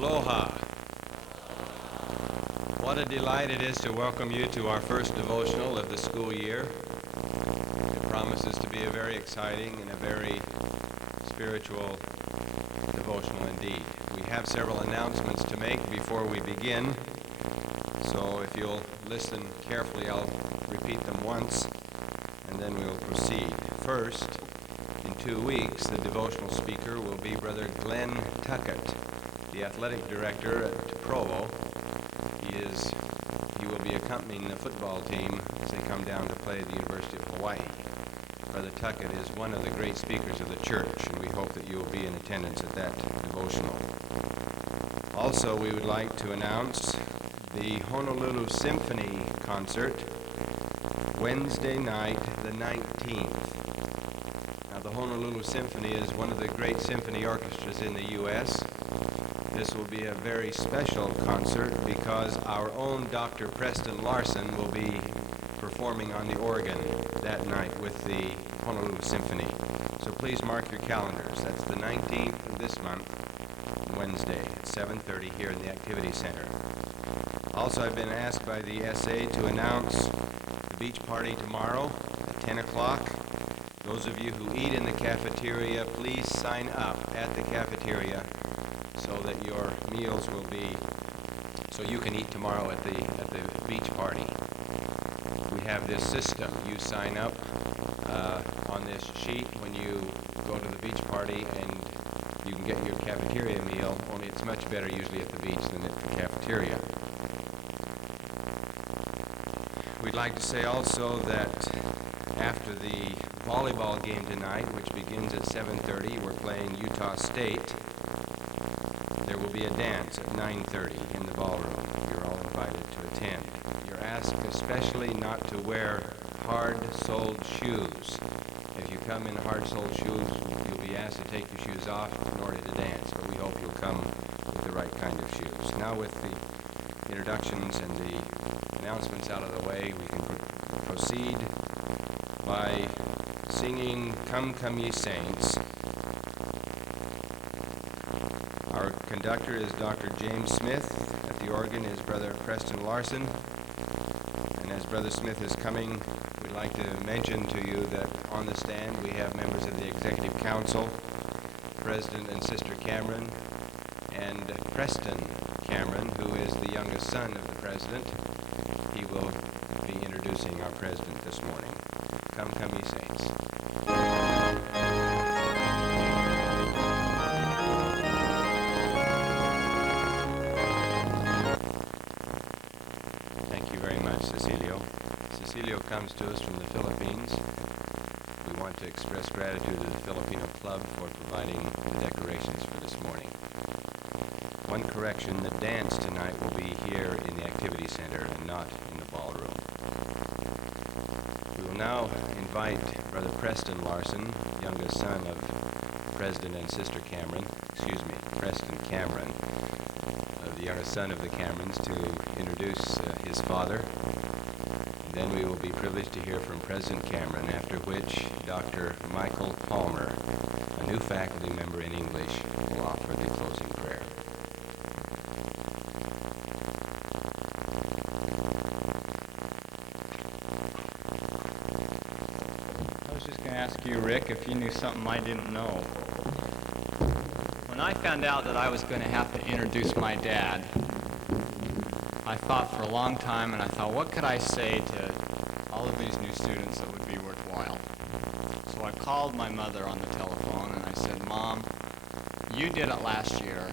Aloha. What a delight it is to welcome you to our first devotional of the school year. It promises to be a very exciting and a very spiritual devotional indeed. We have several announcements to make before we begin, so if you'll listen carefully, I'll repeat them once, and then we'll proceed. First, in 2 weeks, the devotional speaker will be Brother Glenn Tuckett, the athletic director at Provo. He will be accompanying the football team as they come down to play at the University of Hawaii. Brother Tuckett is one of the great speakers of the church, and we hope that you will be in attendance at that devotional. Also, we would like to announce the Honolulu Symphony concert, Wednesday night, the 19th. Now, the Honolulu Symphony is one of the great symphony orchestras in the U.S. This will be a very special concert because our own Dr. Preston Larson will be performing on the organ that night with the Honolulu Symphony. So please mark your calendars. That's the 19th of this month, Wednesday at 7:30 here in the Activity Center. Also, I've been asked by the SA to announce the beach party tomorrow at 10 o'clock. Those of you who eat in the cafeteria, please sign up at the cafeteria so that your meals will be, so you can eat tomorrow at the beach party. We have this system. You sign up on this sheet when you go to the beach party, and you can get your cafeteria meal, only it's much better usually at the beach than at the cafeteria. We'd like to say also that after the volleyball game tonight, which begins at 7:30, we're playing Utah State. There will be a dance at 9:30 in the ballroom. You're all invited to attend. You're asked especially not to wear hard-soled shoes. If you come in hard-soled shoes, you'll be asked to take your shoes off in order to dance, but we hope you'll come with the right kind of shoes. Now, with the introductions and the announcements out of the way, we can proceed by singing Come, Come Ye Saints. Our conductor is Dr. James Smith. At the organ is Brother Preston Larson. And as Brother Smith is coming, we'd like to mention to you that on the stand we have members of the Executive Council, President and Sister Cameron, and Preston Cameron, who is the youngest son of the President. He will be introducing our President this morning. Come, come ye saints. Cecilio comes to us from the Philippines. We want to express gratitude to the Filipino Club for providing the decorations for this morning. One correction, the dance tonight will be here in the Activity Center and not in the ballroom. We will now invite Brother Preston Larson, youngest son of President and Sister Cameron, Preston Cameron, the youngest son of the Camerons, to introduce his father. Then we will be privileged to hear from President Cameron, after which Dr. Michael Palmer, a new faculty member in English, will offer the closing prayer. I was just going to ask you, Rick, if you knew something I didn't know. When I found out that I was going to have to introduce my dad, I thought for a long time, and I thought, what could I say to all of these new students that would be worthwhile? So I called my mother on the telephone, and I said, Mom, you did it last year,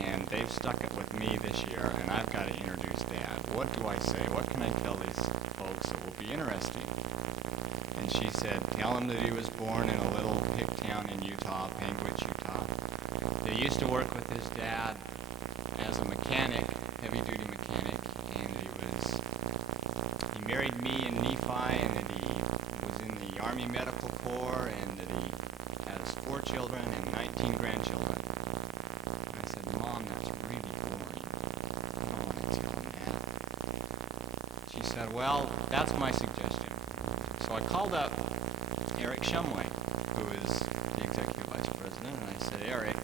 and they've stuck it with me this year, and I've got to introduce Dad. What do I say? What can I tell these folks that will be interesting? And she said, tell him that he was born in a little hick town in Utah, Panguitch, Utah. They used to work with his dad as a mechanic, heavy-duty mechanic, and he married me in Nephi, and that he was in the Army Medical Corps, and that he has 4 children and 19 grandchildren. And I said, Mom, that's really boring. I don't want to tell him that. She said, well, that's my suggestion. So I called up Eric Shumway, who is the Executive Vice President, and I said, Eric,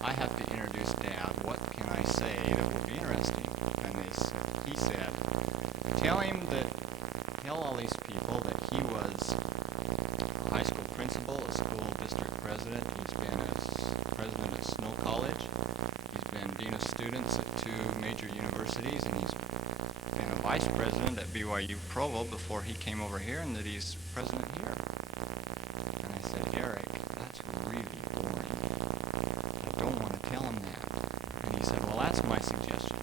I have to introduce Dad. What can I vice president at BYU Provo before he came over here, and that he's president here. And I said, Eric, that's really boring. I don't want to tell him that. And he said, well, that's my suggestion.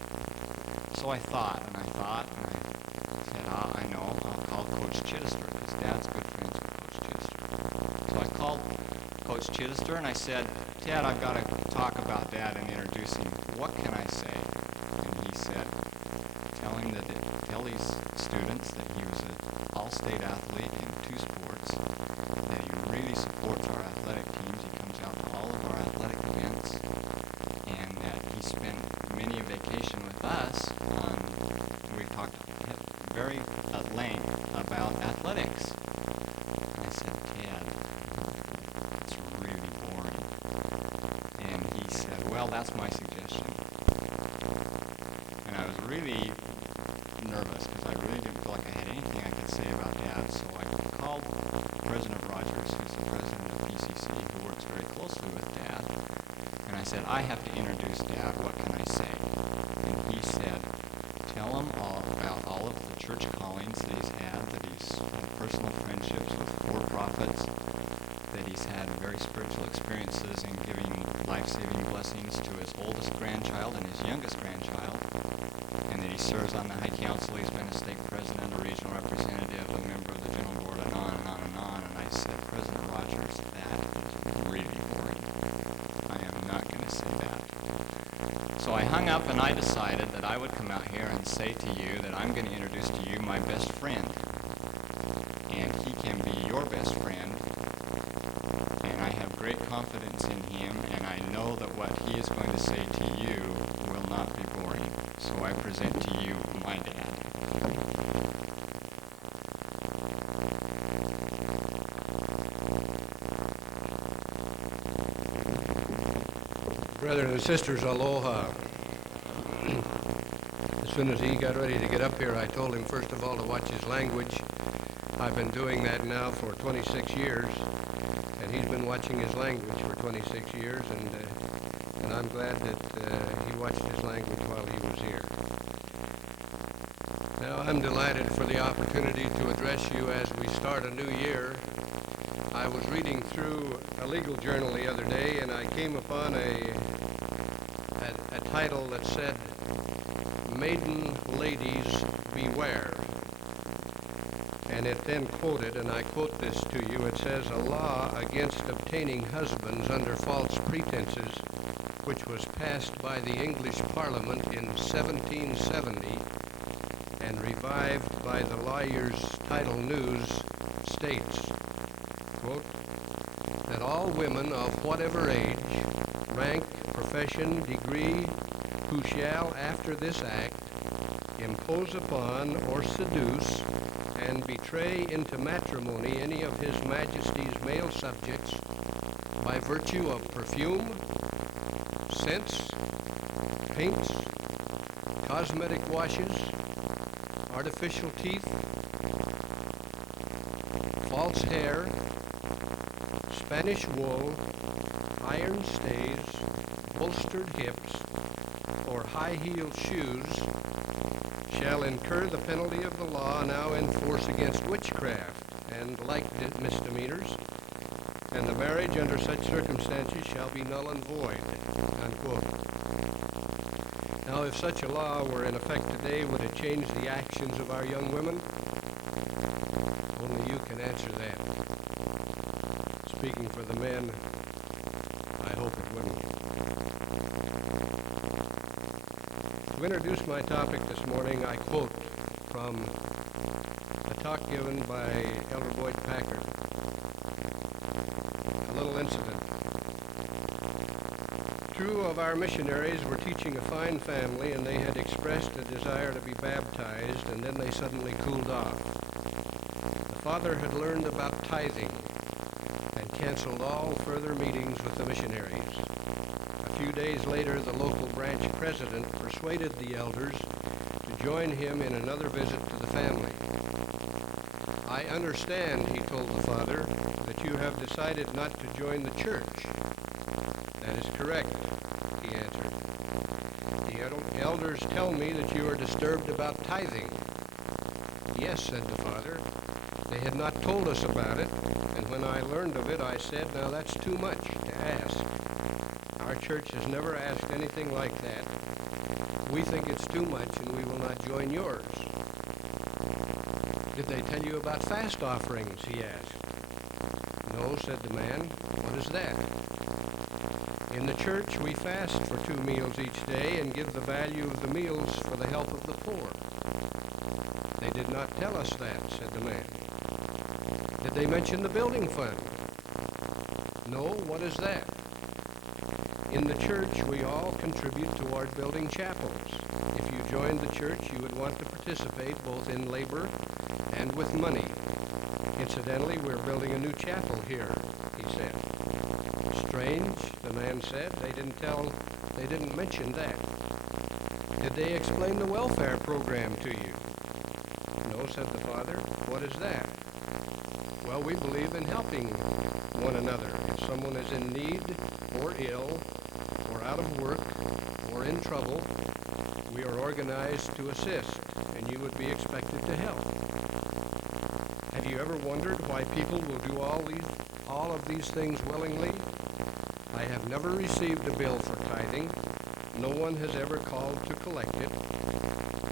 So I thought, and I said, I know, I'll call Coach Chittister, because Dad's good friends with Coach Chittister. So I called Coach Chittister, and I said, Dad, I've got to talk about Dad and introduce him. What can I say? And he said, tell these students that he was an all-state athlete in 2 sports, that he really supports our athletic teams. He comes out to all of our athletic events, and that he spent many a vacation with us. We talked very at length about athletics. And I said, Ted, it's really boring. And he said, well, that's my suggestion. And I was really nervous because I really didn't feel like I had anything I could say about Dad. So I called President Rogers, who's the president of PCC, who works very closely with Dad. And I said, I have to introduce Dad. What can I say? And he said, tell him all about all of the church callings that he's had, that he's had personal friendships with 4 prophets, that he's had very spiritual experiences in giving life-saving blessings to his oldest grandchild and his youngest grandchild, and that he serves on the High Council. He's been a state president, a regional representative, a member of the General Board, and on and on and on. And I said, President Rogers, that is really boring. I am not going to say that. So I hung up and I decided that I would come out here and say to you that I'm going to introduce to you my best friend. And he can be your best friend. And I have great confidence in him, and I know that what he is going to say to you will not be boring. So I present to you my dad. Brothers and sisters, aloha. As soon as he got ready to get up here, I told him first of all to watch his language. I've been doing that now for 26 years, and he's been watching his language for 26 years, and I'm glad that he watched his language while he was here. Now, I'm delighted for the opportunity to address you as we start a new year. I was reading through a legal journal the other day, and I came upon a title that said, Maiden Ladies Beware. And it then quoted, and I quote this to you, it says, a law against obtaining husbands under false pretenses, which was passed by the English Parliament in 1770 and revived by the Lawyer's Title News, states, quote, that all women of whatever age, rank, profession, degree, who shall, after this act, impose upon or seduce and betray into matrimony any of His Majesty's male subjects by virtue of perfume, scents, paints, cosmetic washes, artificial teeth, false hair, Spanish wool, iron stays, bolstered hips, or high-heeled shoes shall incur the penalty of the law now in force against witchcraft and like misdemeanors, and the marriage under such circumstances shall be null and void, unquote. Now, if such a law were in effect today, would it change the actions of our young women? Only you can answer that. Speaking for the men, I hope it wouldn't. To introduce my topic this morning, I quote from a talk given by Elder Boyd Packard. A little incident. 2 of our missionaries were teaching a fine family, and they had expressed a desire to be baptized, and then they suddenly cooled off. The father had learned about tithing and canceled all further meetings with the missionaries. A few days later, the local branch president persuaded the elders to join him in another visit to the family. I understand, he told the father, that you have decided not to join the church. That is correct, he answered. The elders tell me that you are disturbed about tithing. Yes, said the father. They had not told us about it, and when I learned of it, I said, now that's too much to ask. Our church has never asked anything like that. We think it's too much, and we will not join yours. Did they tell you about fast offerings, he asked. No, said the man. What is that? In the church, we fast for 2 meals each day and give the value of the meals for the help of the poor. They did not tell us that, said the man. Did they mention the building fund? No, what is that? In the church, we all contribute toward building chapels. If you joined the church, you would want to participate both in labor and with money. Incidentally, we're building a new chapel here, he said. Strange, the man said. They didn't mention that. Did they explain the welfare program to you? No, said the father. What is that? Well, we believe in helping one another. If someone is in need or ill or out of work or in trouble, we are organized to assist, and you would be expected to help. Have you ever wondered why people will do all of these things willingly? I have never received a bill for tithing. No one has ever called to collect it,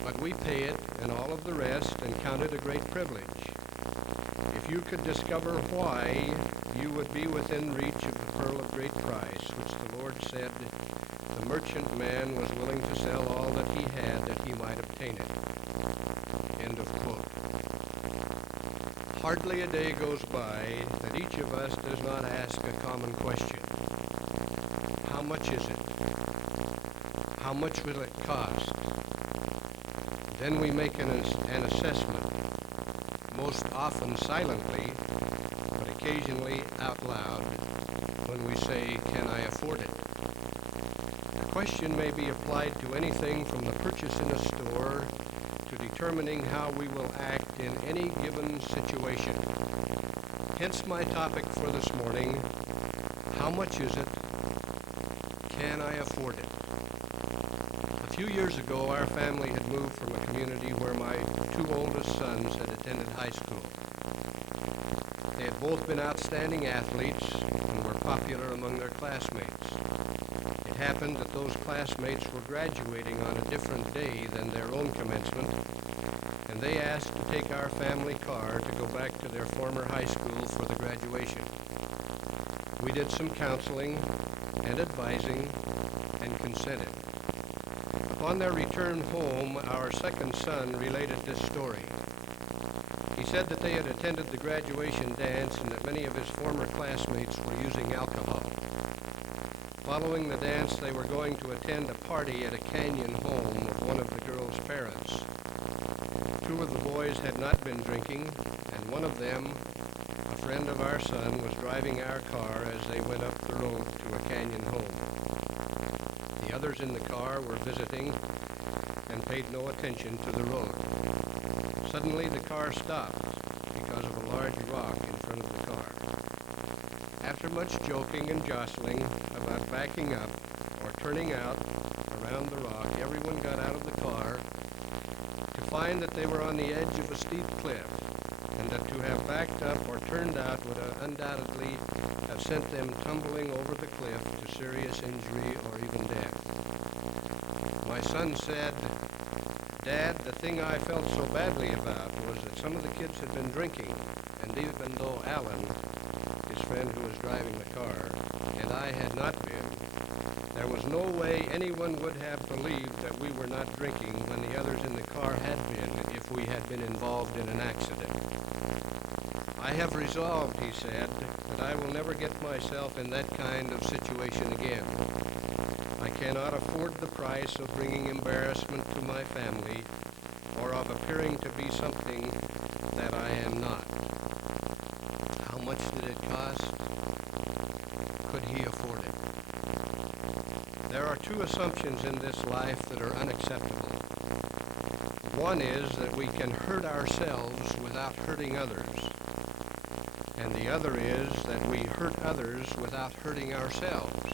but we pay it and all of the rest and count it a great privilege. If you could discover why, you would be within reach of the pearl of great price, which the Lord said the merchant man was willing to sell all that he had that he might obtain it. End of quote. Hardly a day goes by that each of us does not ask a common question. How much is it? How much will it cost? Then we make an assessment, most often silently, but occasionally out loud, when we say, can I afford it? The question may be applied to anything from the purchase in a store to determining how we will act in any given situation. Hence my topic for this morning, how much is it? Can I afford it? A few years ago, our family had moved from a community where my 2 oldest sons had attended high school. They had both been outstanding athletes and were popular among their classmates. It happened that those classmates were graduating on a different day than their own commencement, and they asked to take our family car to go back to their former high school for the graduation. We did some counseling and advising and consented. Upon their return home, our second son related this story. He said that they had attended the graduation dance and that many of his former classmates were using alcohol. Following the dance, they were going to attend a party at a canyon home of one of the girls' parents. 2 of the boys had not been drinking, and one of them, a friend of our son, was driving our car as they went up the road to a canyon home. The others in the car were visiting and paid no attention to the road. Suddenly the car stopped because of a large rock in front of the car. After much joking and jostling about backing up or turning out around the rock, everyone got out of the car to find that they were on the edge of a steep cliff, and that to have backed up or turned out would undoubtedly have sent them tumbling over the cliff to serious injury or even death. My son said, "Dad, the thing I felt so badly about was that some of the kids had been drinking, and even though Alan, his friend who was driving the car, and I had not been, there was no way anyone would have believed that we were not drinking when the others in the car had been if we had been involved in an accident. I have resolved," he said, "that I will never get myself in that kind of situation again. I cannot afford the price of bringing embarrassment to my family or of appearing to be something that I am not." How much did it cost? Could he afford it? There are 2 assumptions in this life that are unacceptable. One is that we can hurt ourselves without hurting others. And the other is that we hurt others without hurting ourselves.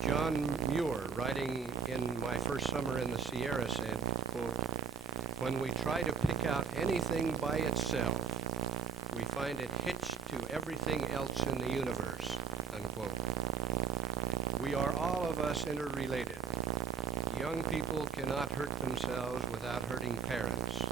John Muir, writing in My First Summer in the Sierra, said, quote, When we try to pick out anything by itself, we find it hitched to everything else in the universe, unquote. We are all of us interrelated. Young people cannot hurt themselves without hurting parents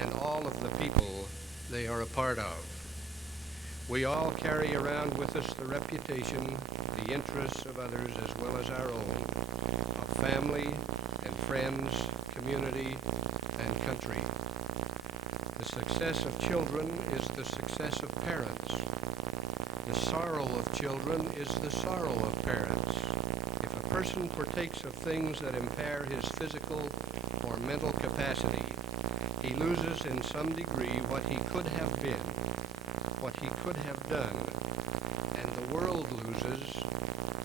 and all of the people they are a part of. We all carry around with us the reputation, the interests of others as well as our own, of family and friends, community, and country. The success of children is the success of parents. The sorrow of children is the sorrow of parents. If a person partakes of things that impair his physical or mental capacity, he loses in some degree what he could have been, what he could have done, and the world loses,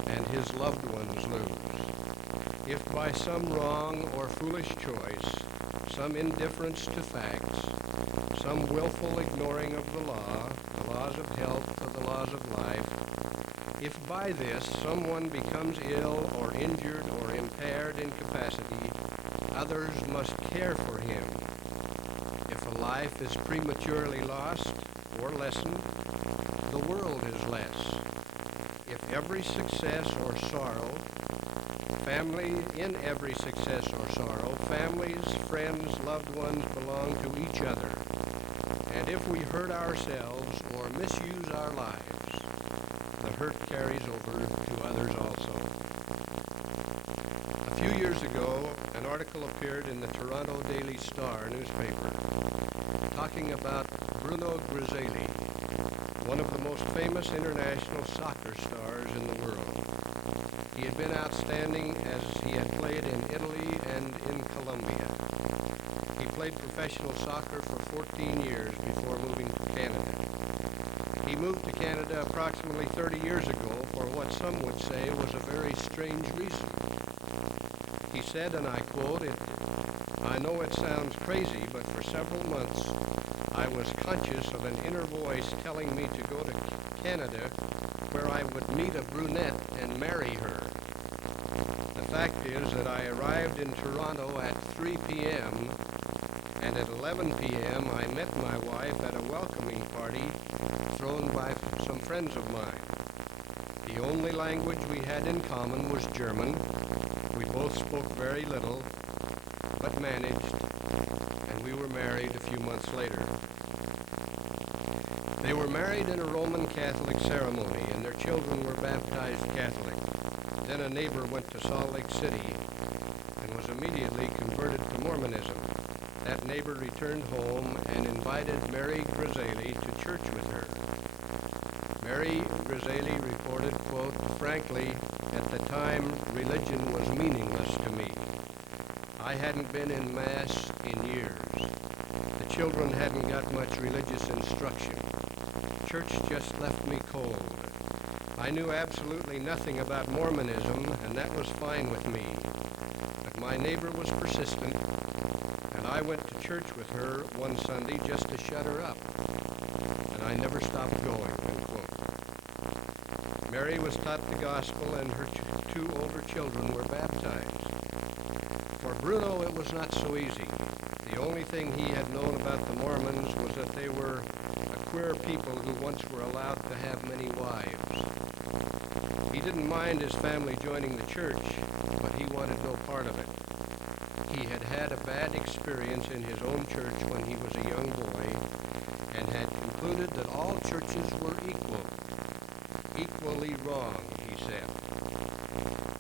and his loved ones lose. If by some wrong or foolish choice, some indifference to facts, some willful ignoring of the laws of health or the laws of life, if by this someone becomes ill or injured or impaired in capacity, others must care for him. If a life is prematurely lost or lessened, the world is less. If every success or sorrow, in every success or sorrow, families, friends, loved ones belong to each other. And if we hurt ourselves or misuse our lives, the hurt carries over to others also. A few years ago, an article appeared in the Toronto Daily Star newspaper talking about Bruno Griselli, one of the most famous international soccer stars in the world. He had been outstanding as he had played in Italy and in Colombia. He played professional soccer for 14 years before moving to Canada. He moved to Canada approximately 30 years ago for what some would say was a very strange reason. He said, and I quote, "I know it sounds crazy, but for several months I was conscious of an inner voice telling me to go to Canada where I would meet a brunette and marry her. The fact is that I arrived in Toronto at 3 p.m. and at 11 p.m. I met my wife at a welcoming party thrown by some friends of mine. The only language we had in common was German. We both spoke very little, but managed, and we were married a few months later." They were married in a Roman Catholic ceremony, and their children were baptized Catholic. Then a neighbor went to Salt Lake City and was immediately converted to Mormonism. That neighbor returned home and invited Mary Griselli to church with her. Mary Griselli reported, quote, "Frankly, at the time, religion was meaningless to me. I hadn't been in Mass in years. The children hadn't got much religious instruction. Church just left me cold. I knew absolutely nothing about Mormonism, and that was fine with me. But my neighbor was persistent, and I went to church with her one Sunday just to shut her up, and I never stopped going," unquote. Mary was taught the gospel, and her two older children were baptized. For Bruno, it was not so easy. The only thing he had known about the Mormons was that they were a queer people who once were allowed to have many wives. He didn't mind his family joining the church, but he wanted no part of it. He had had a bad experience in his own church when he was a young boy, and had concluded that all churches were equal. Equally wrong, he said.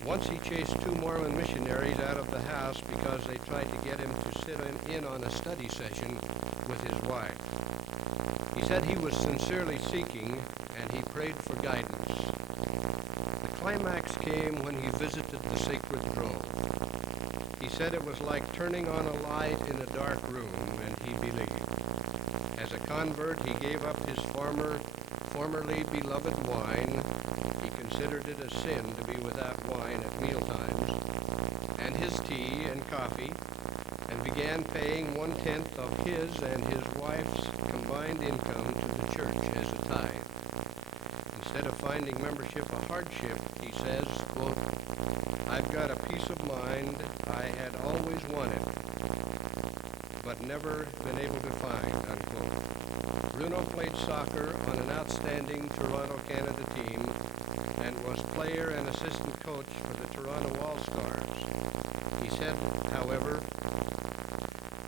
Once he chased two Mormon missionaries out of the house because they tried to get him to sit in on a study session with his wife. He said he was sincerely seeking, and he prayed for guidance. The climax came when he visited the sacred grove. He said it was like turning on a light in a dark room, and he believed. As a convert, he gave up his formerly beloved wine. He considered it a sin to be without wine at mealtimes, and his tea and coffee, and began paying 1/10 of his and his wife's combined income to the church as a tithe. Instead of finding membership a hardship, he says, quote, "I've got a peace of mind I had always wanted, but have never been able to find, unquote. Bruno played soccer on an outstanding Toronto, Canada team and was player and assistant coach for the Toronto All-Stars. He said, however,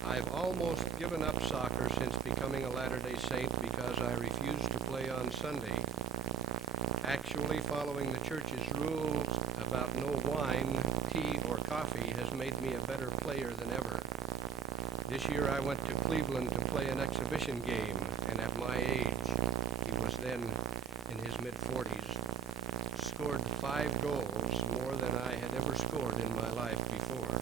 "I've almost given up soccer since becoming a Latter-day Saint because I refuse to play on Sunday. Actually, following the church's rules about no wine, tea, or coffee has made me a better player than ever. This year I went to Cleveland to play an exhibition game, and at my age," he was then in his mid-40s, "scored 5 goals, more than I had ever scored in my life before."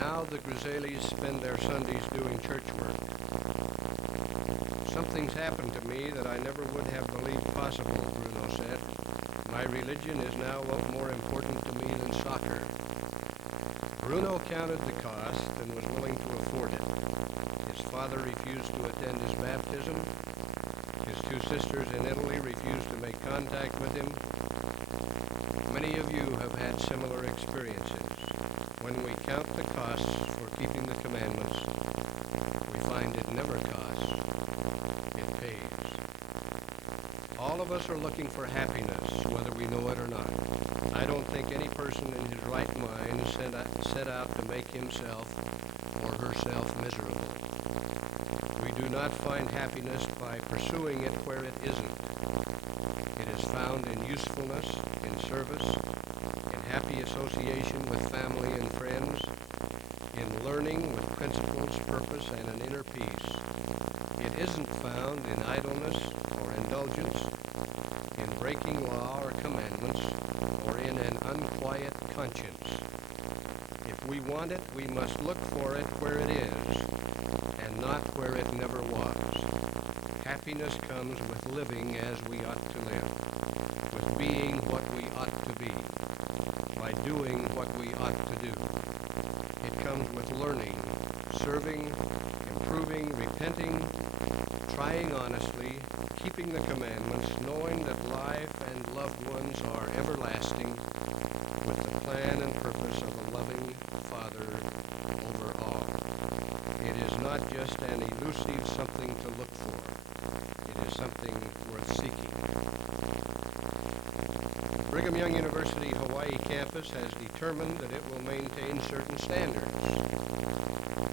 Now the Grizzlies spend their Sundays doing church work. "Something's happened to me that I never would have believed possible," Bruno said. "My religion is now more important to me than soccer." Bruno counted the cost and was willing to afford it. His father refused to attend his baptism. His 2 sisters in Italy refused to make contact with him. Many of you have had similar experiences. When we count the costs for keeping the commandments, we find it never costs. It pays. All of us are looking for happiness, whether we know it or not. I don't think any person in his right mind set out to make himself or herself miserable. We do not find happiness by pursuing it where it isn't. It is found in usefulness, in service, in happy association with family and friends, in learning with principles, purpose, and an inner peace. It isn't found in idleness or indulgence, in breaking law or commandments, or in an unquiet conscience. If we want it, we must look for it where it is, and not where it never was. Happiness comes with living as we ought to live, with being what we ought to be, by doing what we ought to do. It comes with learning, serving, improving, repenting, trying honestly, keeping the commandments, knowing that life and loved ones are everlasting, with the plan and purpose of a loving Father over all. It is not just an elusive something to look for. It is something worth seeking. Brigham Young University Hawaii campus has determined that it will maintain certain standards.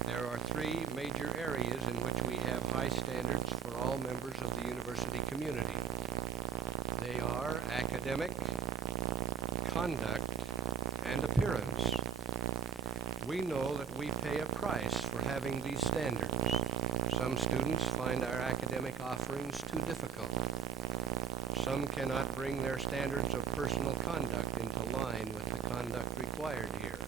There are 3 major areas in which we have high standards for all members of the university community. They are academic, conduct, and appearance. We know that we pay a price for having these standards. Some students find our academic offerings too difficult. Some cannot bring their standards of personal conduct into line with the conduct required here.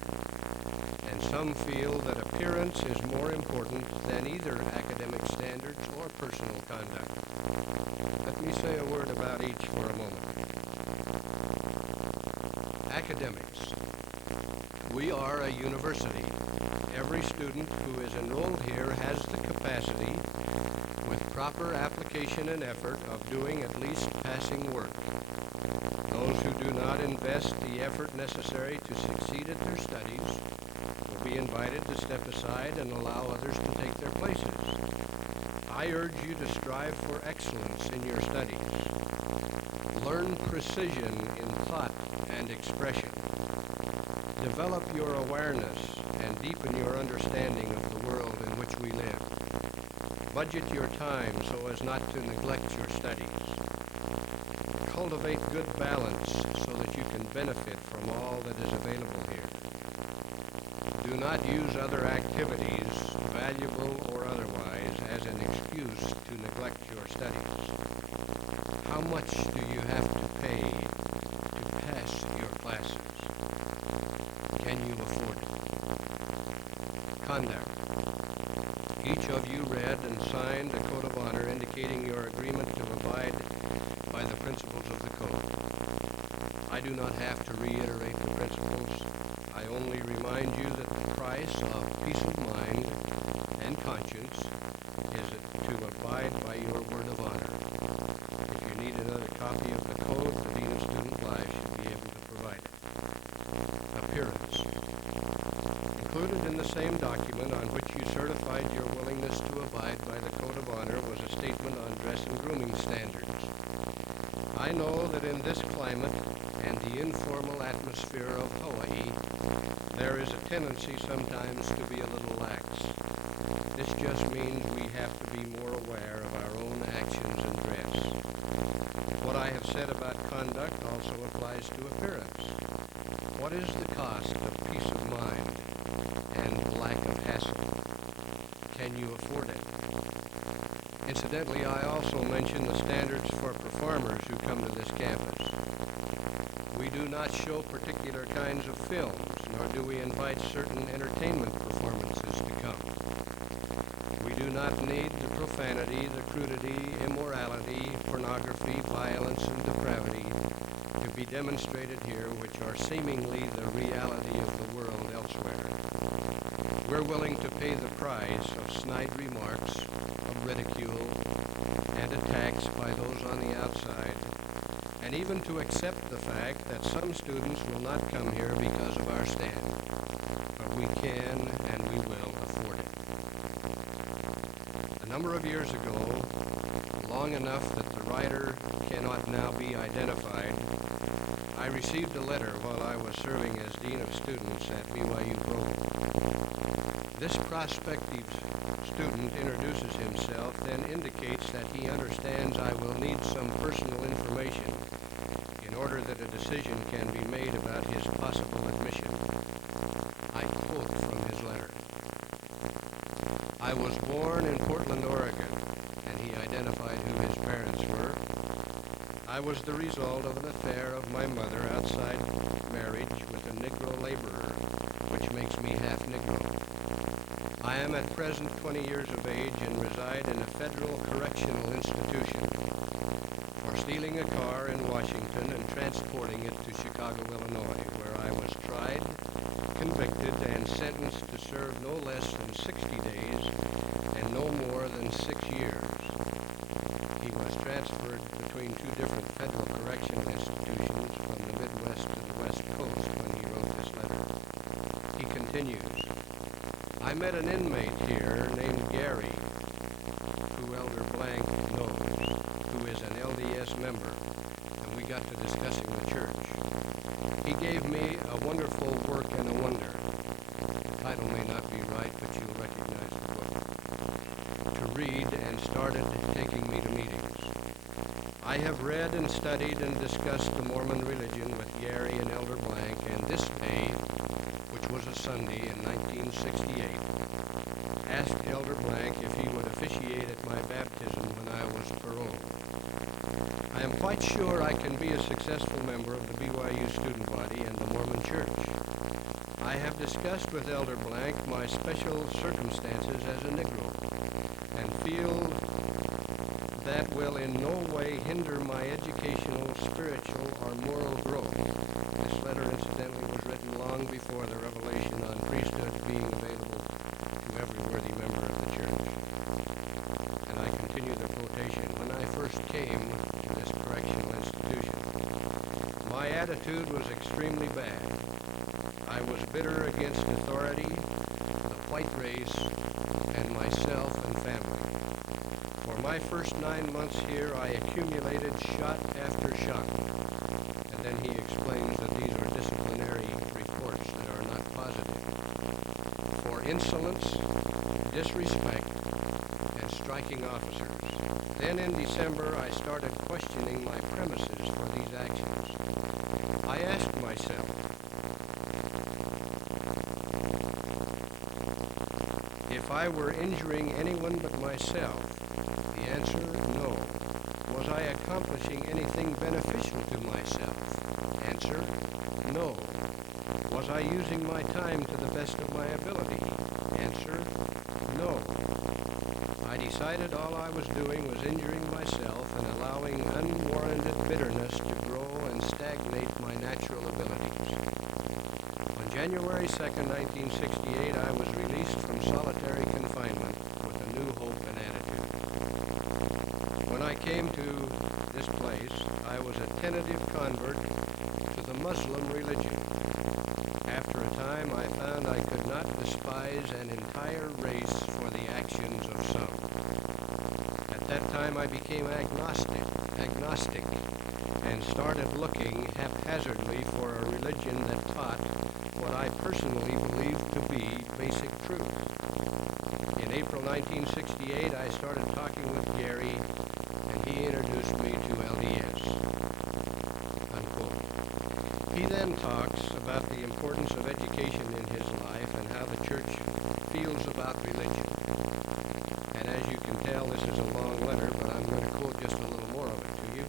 And some feel that appearance is more important than either academic standards or personal conduct. Let me say a word about each for a moment. Academics. We are a university. Every student who is enrolled here has the capacity, with proper application and effort, of doing at least passing work. Those who do not invest the effort necessary to succeed at their studies will be invited to step aside and allow others to take their places. I urge you to strive for excellence in your studies. Learn precision in thought and expression. Develop your awareness and deepen your understanding of the world in which we live. Budget your time so as not to neglect your studies. Cultivate good balance so that you can benefit from all that is available here. Do not use other activities, valuable or otherwise, as an excuse to neglect your studies. How much do you have to pay to pass your classes? Can you afford it? Conduct. Each of you read and signed a code of honor indicating your agreement to abide by the principles of the code. I do not have to reiterate the principles. I only remind you that the price of peace of mind and conscience is to abide by your word of honor. If you need another copy of the code, the Dean of Student Life should be able to provide it. Appearance. Included in the the same document on which you certified your willingness to abide by the Code of Honor was a statement on dress and grooming standards. I know that in this climate and the informal atmosphere of Hawaii, there is a tendency sometimes to be a little lax. This just means we have to be more aware of our own actions and dress. What I have said about conduct also applies to appearance. What is the cost of peace of mind and lack of hassle? Can you afford it? Incidentally, I also mention the standards for performers who come to this campus. We do not show particular kinds of films, nor do we invite certain entertainment performances to come. We do not need the profanity, the crudity, immorality, pornography, violence, and depravity to be demonstrated here, which are seemingly the reality of the world elsewhere. We're willing to pay the price of snide remarks, of ridicule, and attacks by those on the outside, and even to accept the fact that some students will not come here because of our stand. But we can and we will afford it. A number of years ago, long enough that the writer cannot now be identified, I received a letter while I was serving as Dean of Students at BYU Program. This prospective student introduces himself, then indicates that he understands I will need some personal information in order that a decision can be made about his possible admission. I quote from his letter. I was born in Portland, Oregon, and he identified who his parents were. I was the result of an affair of my mother outside marriage with a Negro laborer, which makes me half Negro. I am at present 20 years of age and reside in a federal correctional institution for stealing a car in Washington and transporting it to Chicago, Illinois, where I was tried, convicted, and sentenced to serve no less than 60 days and no more than 6 years. He was transferred between two different federal correctional institutions from the Midwest to the West Coast when he wrote this letter. He continues, I met an inmate here named Gary, who Elder Blank knows, who is an LDS member, and we got to discussing the church. He gave me a wonderful work and a wonder. The title may not be right, but you'll recognize the book. To read and started taking me to meetings. I have read and studied and discussed the Mormon religion with Gary and Elder Blank, and this day, which was a Sunday in 1968, asked Elder Blank if he would officiate at my baptism when I was paroled. I am quite sure I can be a successful member of the BYU student body and the Mormon Church. I have discussed with Elder Blank my special circumstances as a Negro and feel that will in no way hinder my educational, spiritual, or moral growth. This letter, incidentally, was written long before the revelation on priesthood being available to every worthy member of the church. And I continue the quotation. When I first came to this correctional institution, my attitude was extremely bad. I was bitter against authority, the white race, and myself and family. For my first 9 months here, I accumulated shot after shot. And then he explains that these are disciplinary reports that are not positive. For insolence, disrespect, and striking officers. Then in December, I started questioning my premises for these actions. I asked myself, if I were injuring anyone but myself, the answer, no. Was I accomplishing anything beneficial to myself? Answer, no. Was I using my time to the best of my ability? Answer, no. I decided all I was doing was injuring myself and allowing unwarranted bitterness to grow and stagnate my natural abilities. On January 2nd, 1968, I was released from solitary confinement with a new hope and attitude. When I came to this place, I was a tentative convert to the Muslim religion. After a time, I found I could not despise became agnostic and started looking haphazardly for a religion that taught what I personally believe to be basic truth. In April 1968, I started talking with Gary, and he introduced me to LDS. Unquote. He then talks about the importance of education in his life and how the church feels about religion. And as you can tell, this is a long letter, but I'm going to quote just a little more of it to you.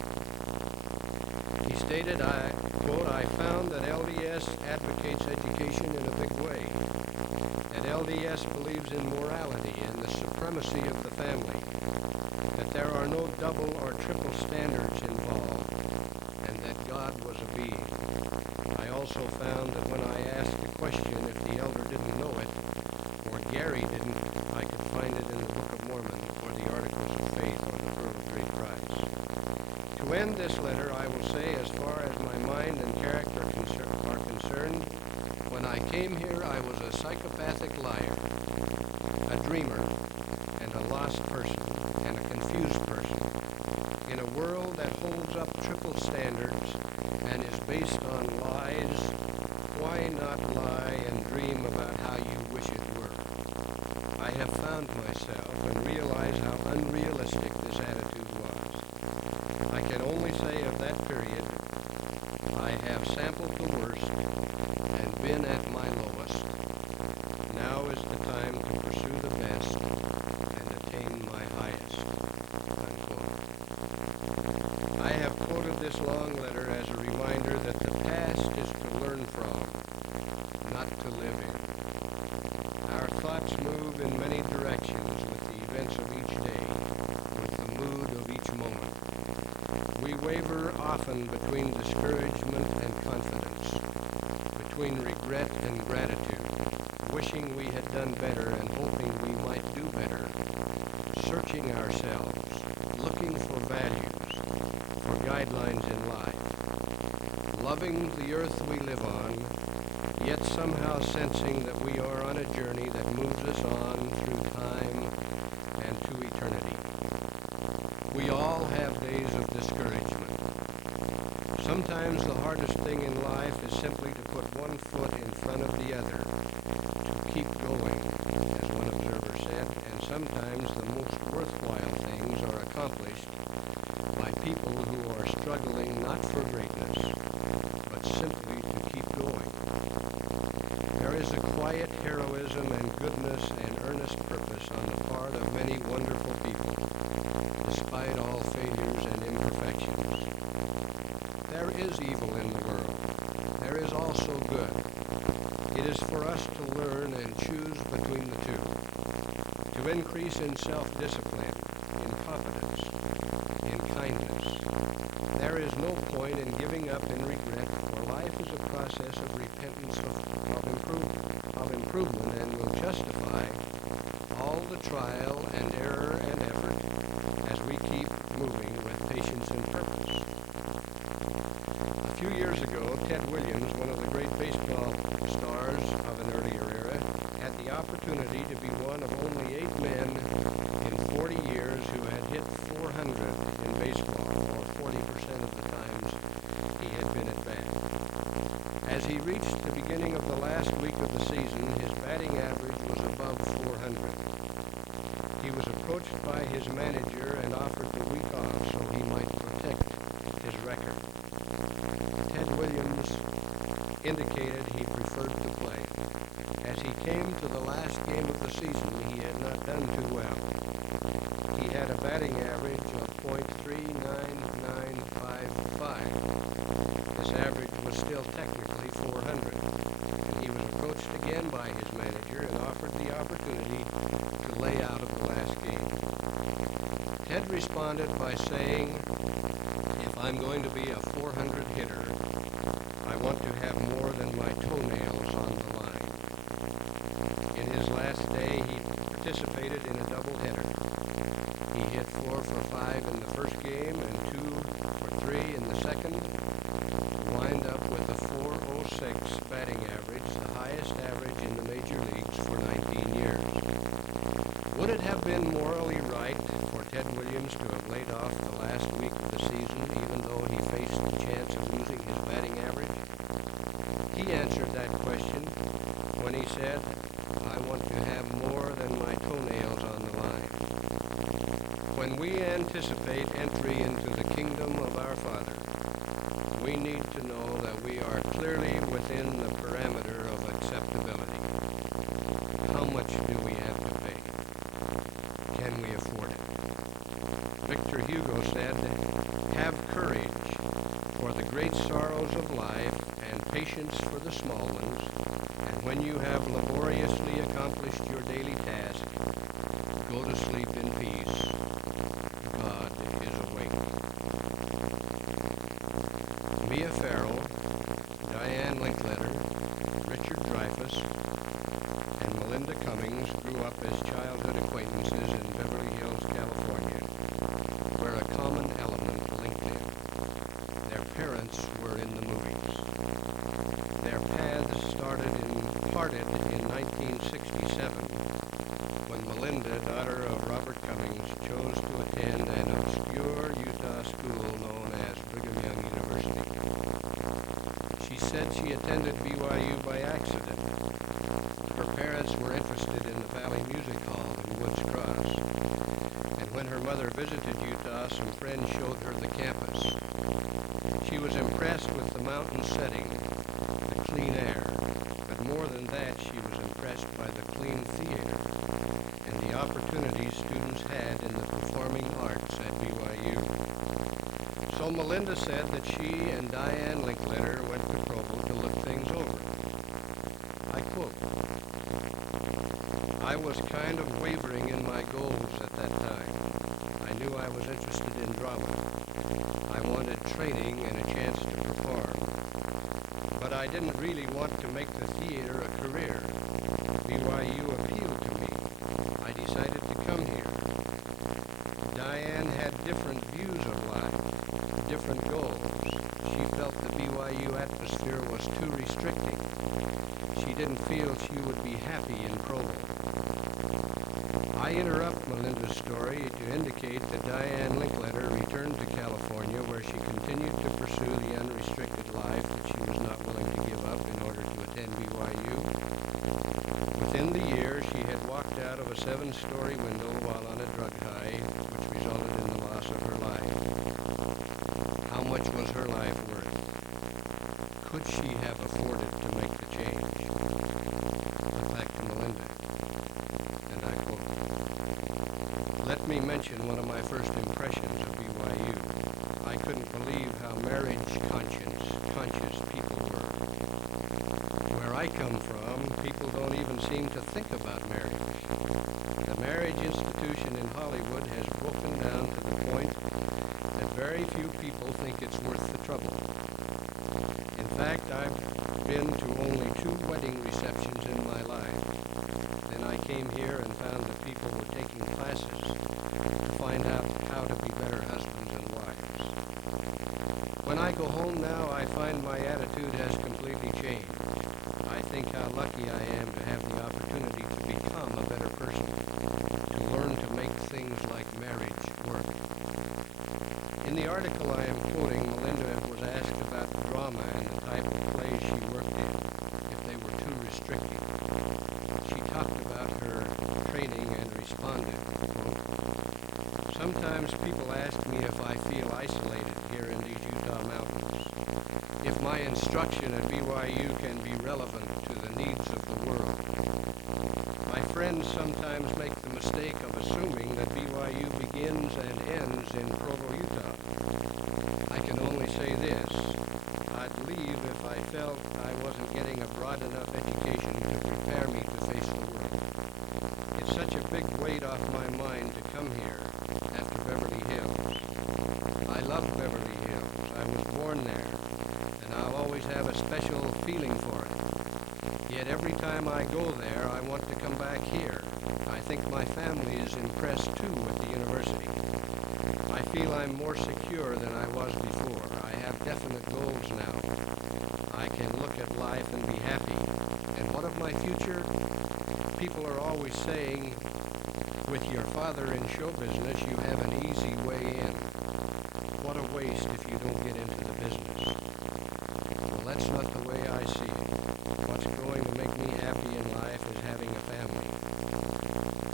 He stated, I quote, "I found that LDS advocates education in a big way. That LDS believes in morality and the supremacy of the family. That there are no double or triple standards involved. And that God was a being. I also found that when I asked a question if the elder didn't know it, or Gary didn't, I could find it in the Book of Mormon or the Articles of Faith or the Pearl of Great Price." To end this letter, I will say, as far as my mind and character are concerned, when I came here, I was a psychopathic liar, a dreamer, and a lost person, and a confused person. In a world that holds up triple standards and is based on lies, why not lie and dream about how you wish it were? I have found myself and realized how unrealistic this attitude was. I can only say of that period, I have sampled the worst and been at my lowest. Now is the time to pursue the best and attain my highest. Unquote. I have quoted this long letter as a reminder that the past is to learn from, not to live in. Our thoughts move in many directions with the events of each day, with the mood of each moment. We waver often between discouragement and confidence, between regret and gratitude, wishing we had done better and hoping we might do better, searching ourselves, looking for values, for guidelines in life, loving the earth we live on, yet somehow sensing that we are on a journey that moves us on through time and to eternity. We all have days of discouragement. Sometimes the hardest thing in life is simply to put one foot in front of the other, to keep going, as one observer said, and sometimes the most worthwhile things are accomplished by people who are struggling not for greatness, but simply to keep going. There is a quiet heroism and goodness and earnest purpose on the part of many wonderful people, despite all failures and imperfections. There is evil in the world. There is also good. It is for us to learn and choose between the two, to increase in self-discipline, in competence, in kindness. There is no point in giving up in regret, for life is a process of repentance, of improvement, and will justify all the trial and error and effort as we keep moving with patience and purpose. A few years ago, Ted Williams, one of the great baseball stars of an earlier era, had the opportunity to be one of only 8 men in 40 years who had hit 400 in baseball, or 40% of the times he had been at bat. As he reached the beginning of the last week of the season, his batting average was above 400. He was approached by his manager and offered the week off so he might protect his record. Ted Williams indicated he preferred to play. As he came to the last game of the season, he had not done too well. He had a batting average of .39955. This average was still technically 400. And he was approached again by his manager and offered the opportunity to lay out of the last game. Ted responded by saying, "If I'm going to be a 400 hitter, I want to have more than my toenails on the line." In his last day, he participated in a doubleheader. He hit 4 for 5 in the first game and 2 for 3 in the second, to wind up with a .406 batting average, the highest average in the major leagues for 19 years. Would it have been morally right for Ted Williams to have laid off we anticipate entry into the kingdom of our Father, we need to know that we are clearly within the parameter of acceptability. How much do we have to pay? Can we afford it? Victor Hugo said, "Have courage for the great sorrows of life and patience for the small ones, and when you have laboriously accomplished your daily task, go to sleep in peace. God is awake." Mia Farrell, Diane Linkletter, Richard Dreyfuss, and Melinda Cummings grew up as childhood acquaintances in Beverly Hills, California, where a common element linked them. Their parents were in the movies. Their paths parted in 1967 when Melinda, daughter of Robert Cummings, chose to attend an obscure Utah school known as Brigham Young University. She said she attended BYU by accident. Her parents were interested in the Valley Music Hall in Woods Cross, and when her mother visited Utah, some friends showed her the campus. She was impressed with the mountain setting, the clean air, but more than that, she was impressed by the clean theater and the opportunities students had in the performing arts at BYU. So Melinda said that she and Diane Linkletter went to Provo to look things over. I quote, "I was kind of wavering in my goals at that time. I knew I was interested in drama. I wanted training and a chance to perform. But I didn't really want to make the theater a career. BYU appealed to me. I decided to come here." Diane had different views of life, different goals. She felt the BYU atmosphere was too restricting. She didn't feel she would be happy in Provo. I interrupt Melinda's story to indicate that Diane Linkletter returned to California, where she continued to pursue the unrestricted life that she was not willing to give up in order to attend BYU. Within the year, she had walked out of a 7-story window while on a drug high, which resulted in the loss of her life. How much was her life worth? Could she have afforded to make the change? But back to Melinda, and I quote, "Let me mention one of my first impressions of BYU. I couldn't believe how marriage-conscious people were. Where I come from, people don't even seem to think about marriage. The marriage institution in Hollywood has broken down to the point that very few people think it's worth the trouble. In fact, I've been to only 2 wedding receptions in my life. Then I came here and found that people were taking classes to find out how to be better husbands and wives. When I go home now, I find my attitude has completely changed. I think how lucky I am to have the opportunity to become a better person, to learn to make things like marriage work." In the article I am quoting, Melinda was asked about drama and the type of plays she worked in, if they were too restricting. She talked about her training and responded, quote, "Sometimes people ask me if I feel isolated here in these Utah mountains, if my instruction at BYU can be relevant to the needs of the world. My friends sometimes make the mistake of assuming that BYU begins and ends in Provo, Utah. I can only say this, I'd leave if I felt I wasn't getting a broad enough education to prepare me to face the world. It's such a big weight off my mind to come here after Beverly Hills. I love Beverly Hills. I was born there, and I'll always have a special feeling for it. Yet every time I go there, I want to come back here. I think my family is impressed too with the university. I feel I'm more secure than I was before. I have definite goals now. I can look at life and be happy. And what of my future? People are always saying, with your father in show business, you have an easy way in. What a waste if you don't get into the business. Well, that's not the way I see it. What's going to make me happy in life is having a family.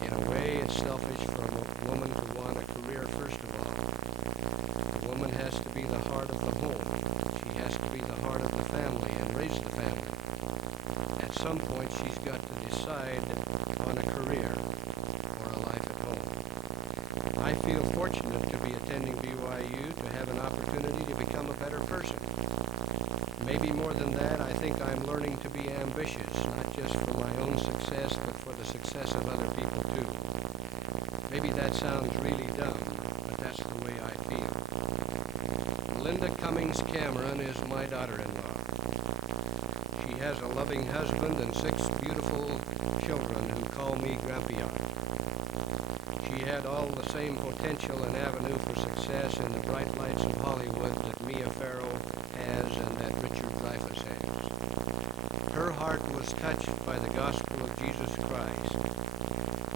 In a way, it's selfish for a woman to want a career first a loving husband and 6 beautiful children who call me Grampian. She had all the same potential and avenue for success in the bright lights of Hollywood that Mia Farrow has and that Richard Dreyfuss has. Her heart was touched by the gospel of Jesus Christ,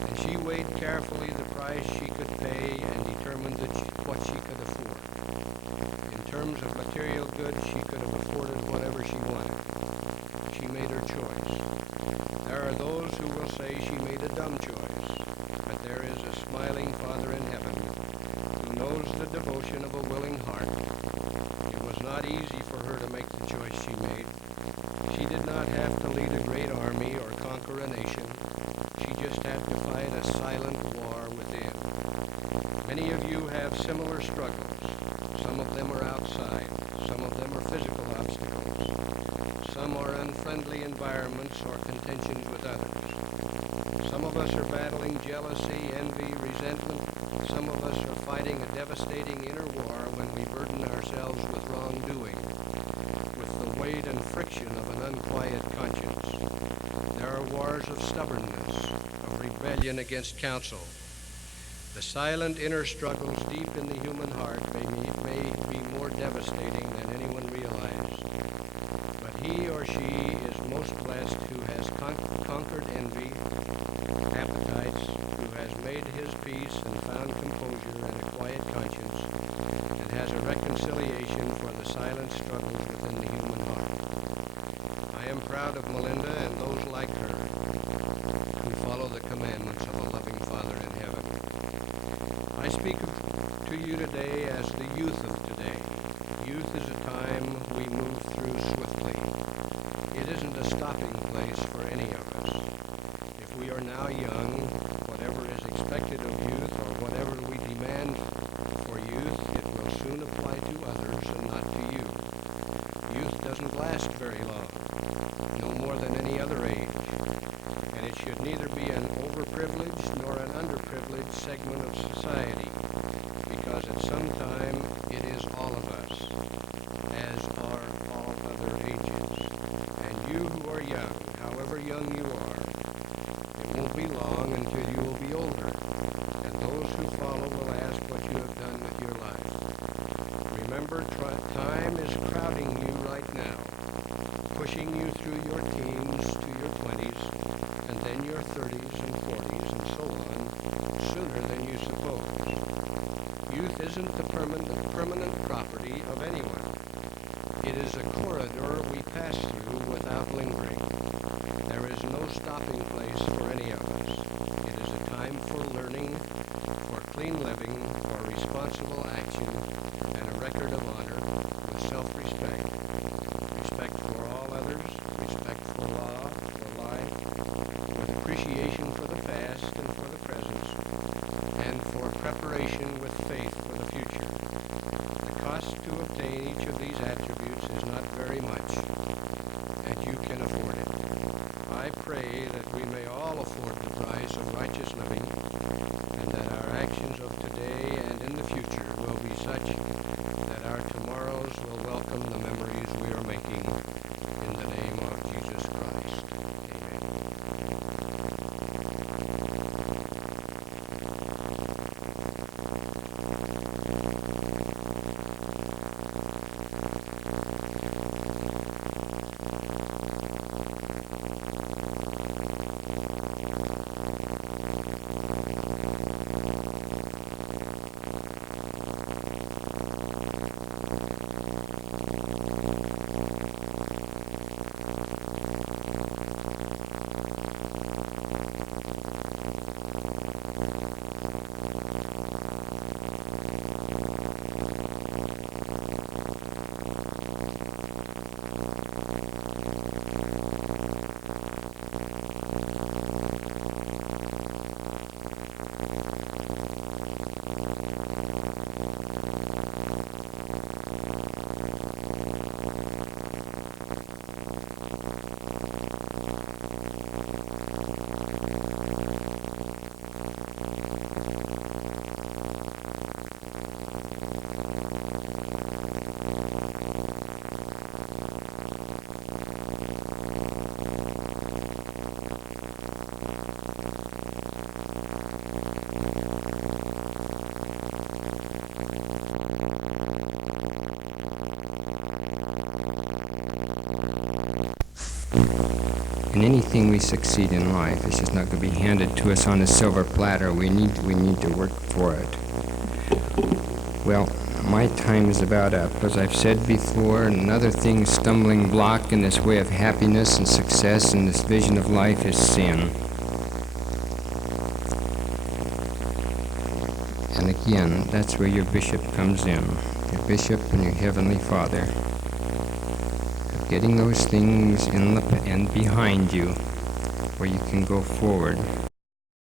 and she weighed carefully the price she could pay and determined what she could afford. In terms of material goods, she could have afforded whatever she wanted. She made her choice. There are those who will say she made a dumb choice, but there is a smiling Father in heaven who knows the devotion of a willing heart. It was not easy for her to make the choice she made. She did not have to lead a great army or conquer a nation. She just had to fight a silent war within. Many of you have similar struggles. Some of them are outside. Some of them are physical obstacles. Some are unfriendly environments or contentions with others. Some of us are battling jealousy, envy, resentment. Some of us are fighting a devastating inner war when we burden ourselves with wrongdoing, with the weight and friction of an unquiet conscience. There are wars of stubbornness, of rebellion against counsel. The silent inner struggles deep in the human heart may be more devastating than anyone realizes. But he or she is most blessed who has conquered envy, appetites, who has made his peace and found composure and a quiet conscience, and has a reconciliation for the silent struggles within the human heart. I am proud of Melinda and those like her who follow the commandments of a loving Father in heaven. I speak to you today as the youth of today. Youth is a time we move through swiftly. It isn't a stopping place for any of us. If we are now young, whatever is expected of youth or whatever we demand for youth, it will soon apply to others and not to you. Youth doesn't last very long, no more than any other age, and it should neither be an overprivileged nor an underprivileged segment of society, because at some time it is all of us, as are all other ages. And you who are young, however young you are, it won't be long until you will be older, and those who follow will ask what you have done with your life. Remember, time is crowding you right now, pushing you through your teens to your 20s, and then your 30s and 40s and so on, sooner than you suppose. Youth isn't the permanent property of anyone. It is a corridor we pass through without lingering. There is no stopping place for any of us. It is a time for learning, for clean living, for responsible action, and a record of honor with self-respect. Respect for all others, respect for law, for life, with appreciation for the past and for the present, and for preparation with faith for the future. The cost to obtain each of these attributes is not And anything we succeed in life, it's just not going to be handed to us on a silver platter. We need to work for it. Well, my time is about up. As I've said before, another thing, stumbling block in this way of happiness and success and this vision of life is sin. And again, that's where your bishop comes in. Your bishop and your Heavenly Father. Getting those things in the and behind you where you can go forward